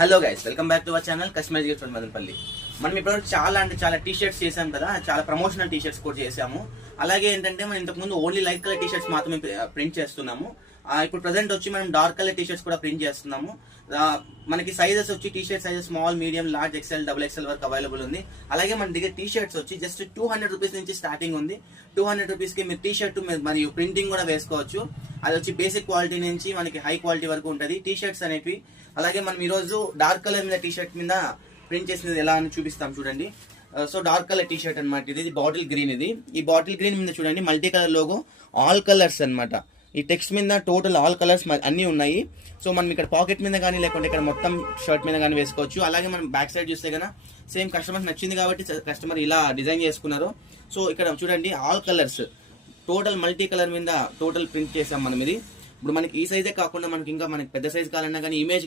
Hello guys, welcome back to our channel customize gift from Madanapalle. మనం ఇప్పటివరకు చాలా T shirts చేసాం కదా, చాలా ప్రమోషనల్ టీ షర్ట్స్ కూడా చేసాము. అలాగే ఏంటంటే మనం ఇంతకుముందు only light colour T shirts మాత్రమే ప్రింట్ చేస్తున్నాము. ఇప్పుడు ప్రెసెంట్ వచ్చి మనం డార్క్ కలర్ టీ షర్ట్స్ కూడా ప్రింట్ చేస్తున్నాము. మనకి సైజెస్ వచ్చి T shirt sizes small, medium, large, XL, double XL వరకు అవైలబుల్ ఉంది. అలాగే మన దగ్గర టీ షర్ట్స్ వచ్చి జస్ట్ 200 రూపీస్ నుంచి స్టార్టింగ్ ఉంది. 200 రూపీస్ కి మీరు టీ షర్ట్ మరియు ప్రింటింగ్ కూడా వేసుకోవచ్చు. అది వచ్చి బేసిక్ క్వాలిటీ నుంచి మనకి హై క్వాలిటీ వరకు ఉంటుంది టీ షర్ట్స్ అనేవి. అలాగే మనం ఈ రోజు డార్క్ కలర్ మీద టీ షర్ట్ మీద ప్రింట్ చేసినది ఎలా అని చూపిస్తాం చూడండి. So dark colour T shirt అనమాట ఇది బాటిల్ గ్రీన్. ఈ బాటిల్ గ్రీన్ మీద చూడండి multi colour logo, all colours అనమాట. ఈ టెక్స్ట్ మీద టోటల్ ఆల్ కలర్స్ అన్ని ఉన్నాయి. సో మనం ఇక్కడ పాకెట్ మీద కానీ లేకుంటే ఇక్కడ మొత్తం షర్ట్ మీద కానీ వేసుకోవచ్చు. అలాగే మనం బ్యాక్ సైడ్ చూస్తే కన్నా సేమ్ కస్టమర్స్ నచ్చింది కాబట్టి కస్టమర్ ఇలా డిజైన్ చేసుకున్నారు. సో ఇక్కడ చూడండి all colours total multi colour మీద టోటల్ ప్రింట్ చేసాం మనం ఇది. ఇప్పుడు మనకి ఈ సైజే కాకుండా మనకి ఇంకా మనకి పెద్ద సైజ్ కావాలన్నా కానీ, ఇమేజ్